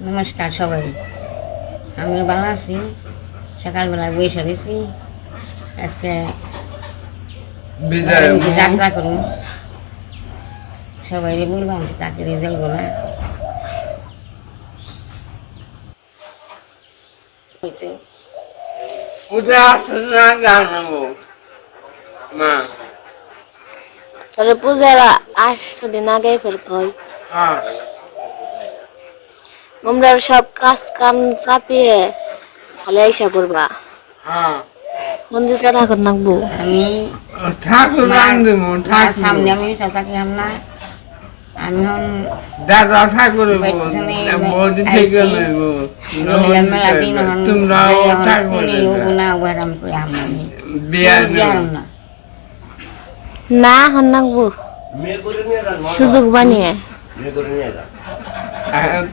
নমস্কার সবাই। আমি ভালো আছি। সকালবেলা বসে রয়েছি আজকে যাত্রা করুন সবাই বলবাম যে তাকে যাইব না। তাহলে পূজার আটশো দিন আগে ফের কই হ্যাঁ তোমরা সব কাজ কাম চাপিয়ে খালি আইসা করবা হ্যাঁ। মন্দিরটা ঠাকুর নাকবো আমি ঠাকুর সামনে আমি হাম না আমি হন দাদা ঠাকুর লইব। ঠাকুর না ওবার কই আমি। বিয়া বিয়া না। না হন নাকবো সুযোগ বানিয়ে।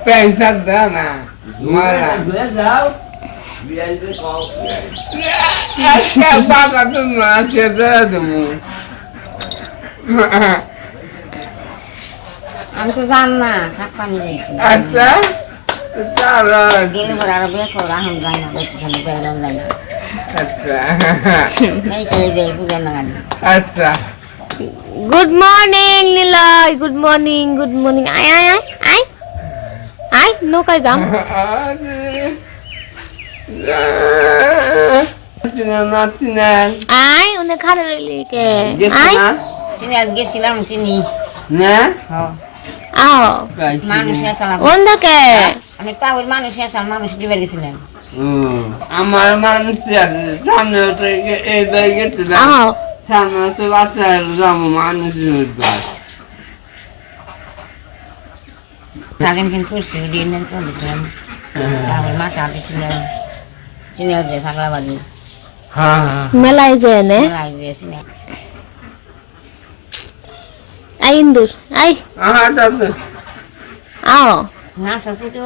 পেন্সার দাও না মারা আজকে বাবা তুমি আজকে দেওয়া দেবো আমি তো জান না কাক পানি যাইছি আচ্ছা চলো গেলে পরে আরও বিয়ে করো এখন যাই না বাইতেখানে বেড়াম যাই না আচ্ছা এই কে যাই পুজো না আচ্ছা good morning Niloy good morning good morning আয় আয় আয় আয় আয় নৌকায় যাম আয় উনি খালে রইলি কে আয় না আর গেছিলাম চিনি না আও মানুষ আমি তাওর মানুষ আসাল মানুষ দিবার গেছিলাম আমার মানুষ সামনে এই গেছিলাম সামনে বাচ্চা যাব মানুষ থাকেন কিন্তু করছি দিন দিন করেছিলাম তারপর মাছ আটেছিলাম চিনি আর থাকলা বাড়ি মেলায় যায় নে মেলায় দিয়েছিলাম আই ইন্দুর আই আও নাচ আছে তো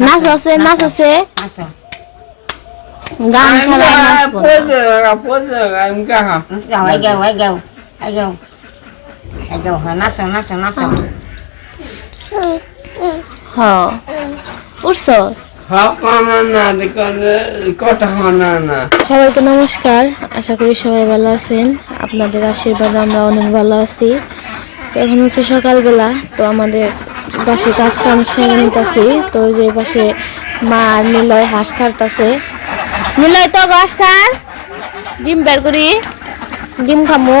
নাচ আছে নাচ আছে নাচ গান ছাড়া নাচবো না। পড়ে পড়ে আমি কাহা যাও আই যাও আই যাও আই যাও আই যাও হ্যাঁ নাচ নাচ নাচ হ উঠছ? হাকানা না দেখলে কটা হানা না সবাইকে নমস্কার। আশা করি সবাই ভালো আছেন। আপনাদের আশীর্বাদে আমরা অনেক ভালো আছি। এখন হচ্ছে সকালবেলা তো আমাদের পাশে কাজ কাম সেরে নিতেছি। তো ওই যে পাশে মা আর নিলয় হাঁস ছাড়তাছে। নিলয় তো হাঁস ছাড়। ডিম বের করি। ডিম খামো।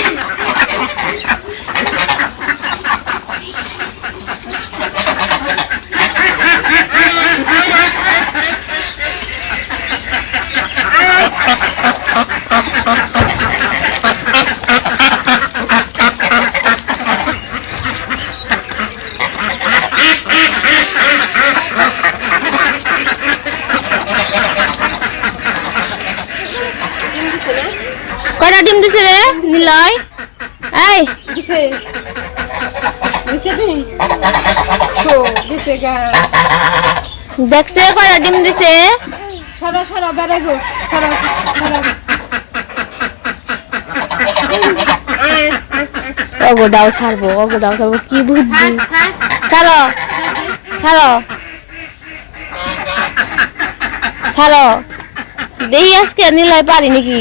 দেখছে কয়টা ডিম দিছে? সরা সরা বেড়াইবো সরা সরা অগোডাও ছাড়বো অগোডাও ছাড়বো কি বুদ্ধি? ছাড়ো ছাড়ো। ছাড়ো দেখি আজকে নিলয় পারি নাকি?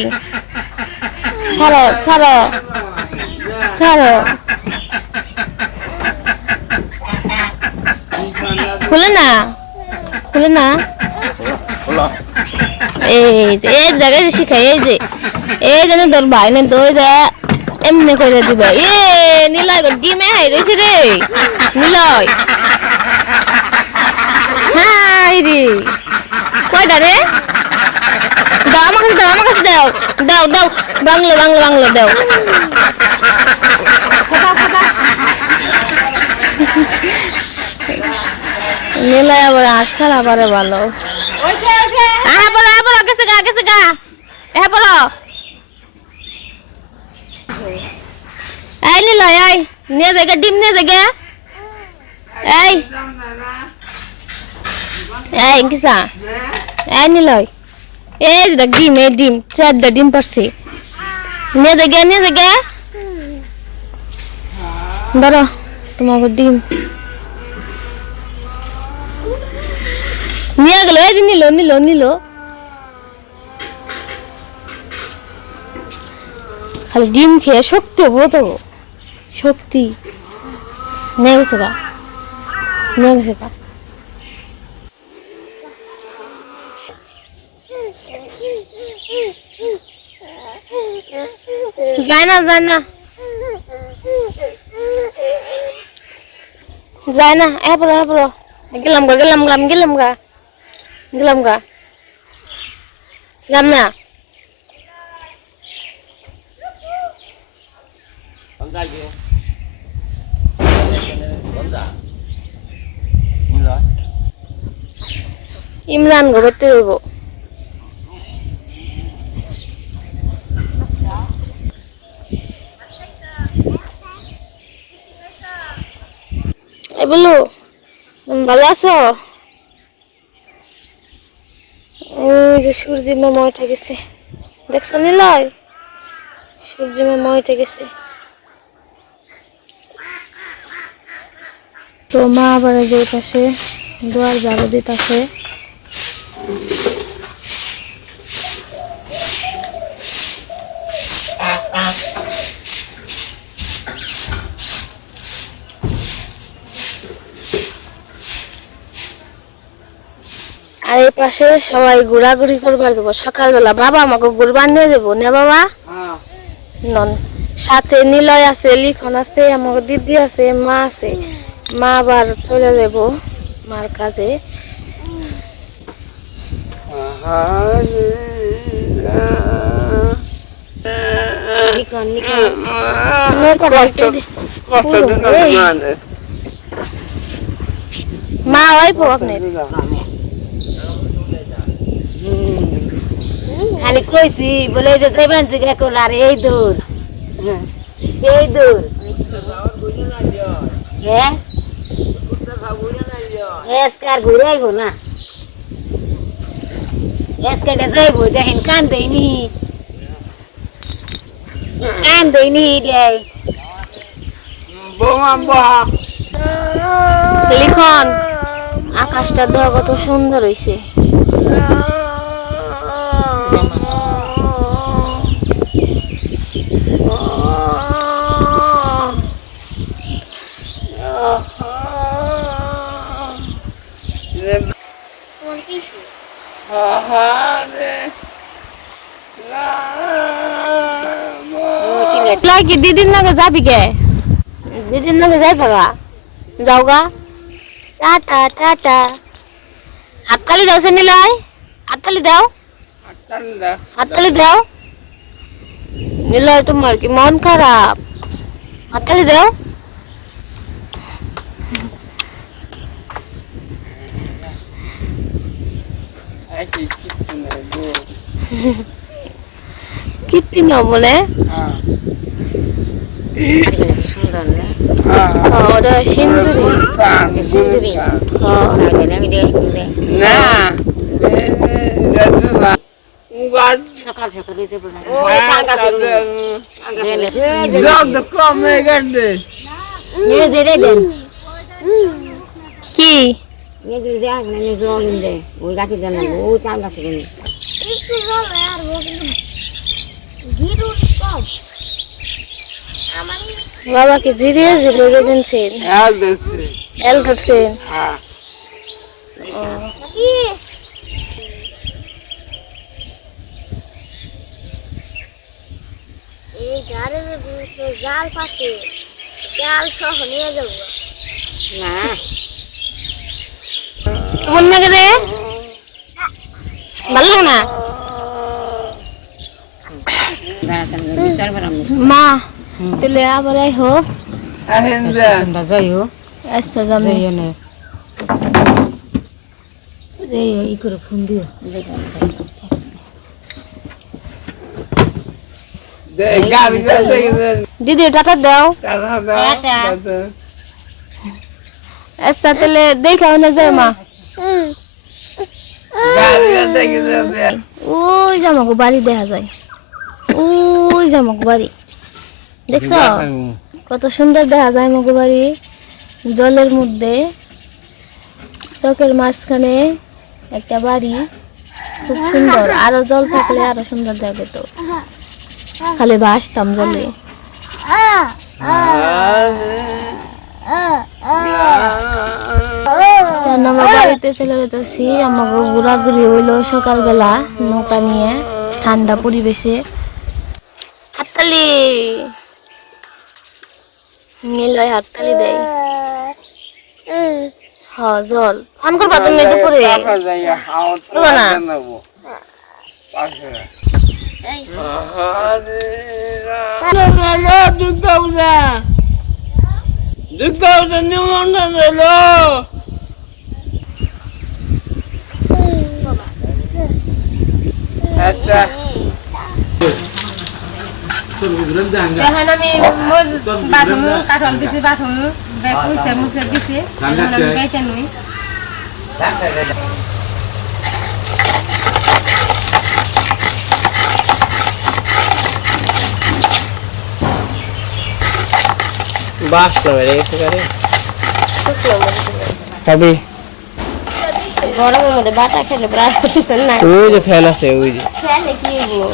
ছাড়ো ছাড়ো। ছাড়ো। খুলে না। খুলে না। এই যে, এই জায়গায় শিখাই, এই যে। এই যে তোর ভাই না তো এমনি করে দিবে। এ, নিলয় ডিমে হাই রয়েছে রে। নিলয়। হাই রে। কয়টা রে? দাও আমার কাছে দাও আমার কাছে দাও দাও দাও। বাংলা বাংলা বাংলা, দাও। নিলয় আবার আসছাল আবারে ভালো। আহা, বলো আহা, বলো, গেছে গা, গেছে এই নিলয়, এই, নিয়ে যাগে ডিম নিয়ে যাগে এই। এই কিসা এই নিলয়। এই দেখ, ডিম, এই ডিম, চারটা ডিম পারছি। নিয়ে যাগে নিয়ে যাগে ধরো, তোমাকে ডিম। নিয়ে গেল, এই নিল নিল নিল। খালি ডিম খেয়ে শক্তি হব তো। শক্তি। নিয়ে গেছে গা। নিয়ে গেছে গা। যায় না যায় না। যায় না এ পড়ো এ পড়ো। গেলাম গা গেলাম গা গেলাম গা। গেলাম গা। যাম না। ইমরান। গো বেতে হইব। এই বলো ভালো আছো? ওই যে সূর্য মামা উঠে গেছে। দেখছ নিলয়? সূর্য মামা উঠে গেছে। তো মা আবার যে পাশে দুয়ার ঝাড়ু দিতেছে আর এই পাশে সবাই ঘোরাঘুরি করবার দেবো। সকালবেলা বাবা আমাকে ঘুরবার নিয়ে যাব না বাবা? হ্যাঁ। নন সাথে নিলয় আছে লিখন আছে আমার দিদি আছে মা আছে। মা আবার চলে যাব মার কাজে। মানে? মা ওই পো খালি কইছি বলে এই যে যাইবেন জিজ্ঞা করল আর এই দূর। হ্যাঁ, এই দূর। হ্যাঁ? এসকার ঘুরে আইব না। এসকারটা যাইব দেখেন কান দেয়নি কান দেয়নি দেয় লিখন আকাশটা দেওয়া কত সুন্দর হয়েছে কি দিদির নাকি যাবি কে দিদির নাকি যাই পাগা যাও গা টাটা টাটা হাততালি দাও সে নিলয় হাততালি দাও হাততালি দাও নিলয় তোমার কি মন খারাপ হাততালি দাও কীর্তি না বলে? সুন্দর না ওটা সিঞ্জুরি সুন্দরী না। সকাল সকাল এসে বলে দেন কি? নিজে দেখ না নিজে অলিন দে। ওই গাছি দেন না ওই চাল গাছি দেন বাবাকে জিরিয়ে জিরে রেখেছেন আর দেখছি এল ধরছেন। হ্যাঁ। এই গাড়ির জাল পাতে জাল সহ নিয়ে যাব। না। কেমন লাগে রে। ভালো লাগে না? মা তাহলে আবার আই যে তোমরা যাইও আচ্ছা যাইও না। যাইও ই করে ফোন দিও। দিদি টাটা দাও। আচ্ছা তাহলে দেখা না যায় মা। ওই জামাকো বাড়ি দেখা যায়। ওই জামাকো বাড়ি দেখছ? কত সুন্দর দেখা যায় মগু বাড়ি জলের মধ্যে চকের মাঝখানে একটা বাড়ি। খুব সুন্দর। আরও জল থাকলে আরও সুন্দর দেখা তো। খালি ভাসতাম জলে। চলে যেতেছি। আমাকে ঘোরাঘুরি হইল সকালবেলা নৌকা নিয়ে ঠান্ডা পরিবেশে। হাততালি! নীলয় হাততালি দেয়। হ জল। ফান করবা তুমি দুপুরে? করব না? দুর্গা পূজা। দুর্গা পূজা নিমন্ত্রণ এলো আচ্ছা। এখন আমি বাথরুম কাঠল দিছি বাথরুম কুইছে মুছে দিছি। এখন আমি নই। বাস নয় রে এখানে কবে। গরমের মধ্যে বাটা খেলে প্রায় না। ওই যে ফ্যান আছে ওই যে। খেলে কি হইবো?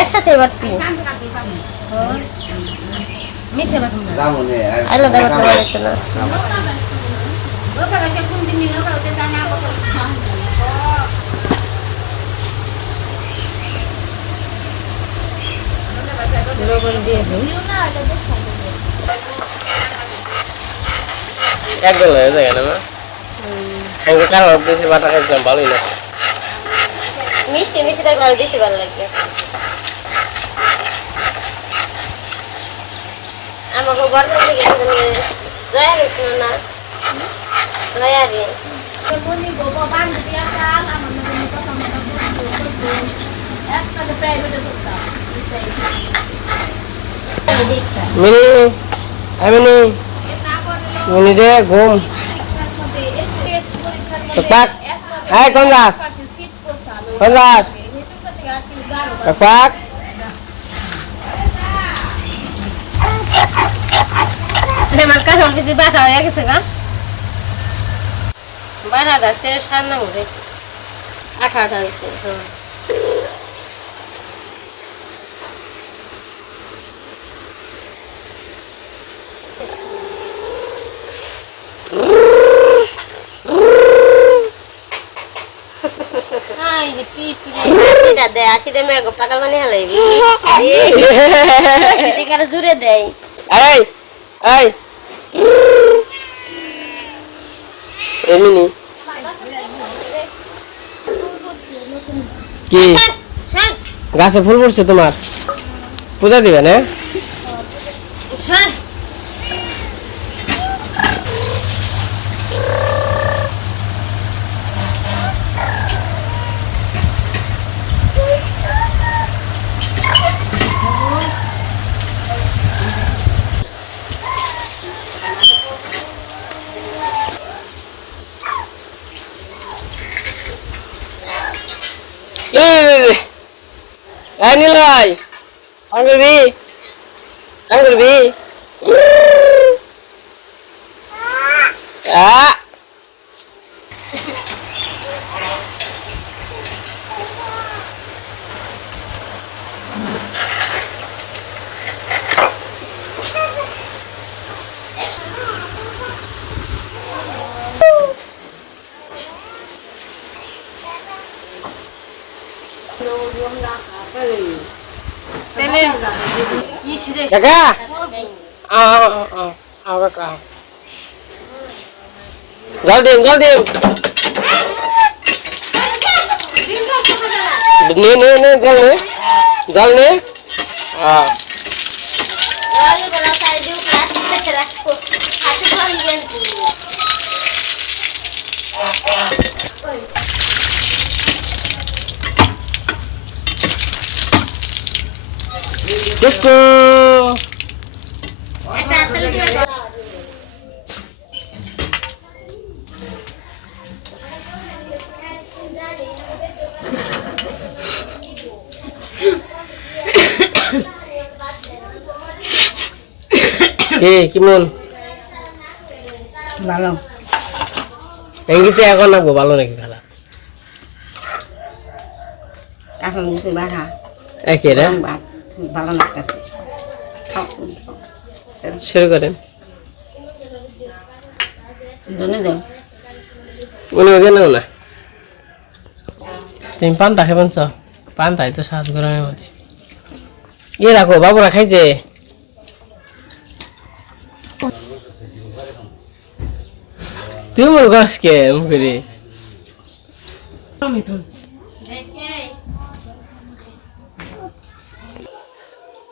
একসাথে বাটবি মিশে বাথরুম আলাদা বাটনা না। লবণ দিয়ে দিই। একদম হয়ে যায় না আমাকে কারও বেশি বাটা খাইছিলাম ভালোই না মিষ্টি মিষ্টি থাকলে আরও বেশি ভালো লাগবে আমাকে থেকে রয়েছিল না জয়া রে। Mini mini. মিনি রে, ঘুম। পাক। এই কোন দাস কোন দাস পাক আমার কাঠল বেশি বাটা হয়ে গেছে গা। বাটা গাছকে সান্না ঘুরে আঠা আঠা হুম এটা দেয়? আশি দে মেঘ পাকাল মানে হেলাইবি সিটিকার জুড়ে দেয়। এই এই। এমনি কি? গাছে ফুল পড়ছে তোমার। পূজা দিবে না এই নীলয় অন করবি অন করবি। আ তাহলে কাকা? আ আ আ কাকা জল দিম জল দিম। নে নে নে জল নে। জল নে। আ। দেখো কে কেমন? ভালো। এঙ্গিসে এখন আঁকবো ভালো নাকি খেলা? এখন বাড়া একে রে ভালো লাগতেছে। শুরু করেন। উনি ওকে না? তুমি পান্তা খাবেন চ পান্তাই তো সাজ গরমের মধ্যে ইয়ে রাখো বাবুরা খাইছে তুই মোর গাছ কে মুখে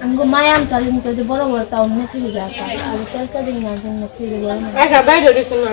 আমগো মায়াম চালিন তো যে বড় বড় আর কাজিন না জন্য কি বড় না আচ্ছা বাইরে না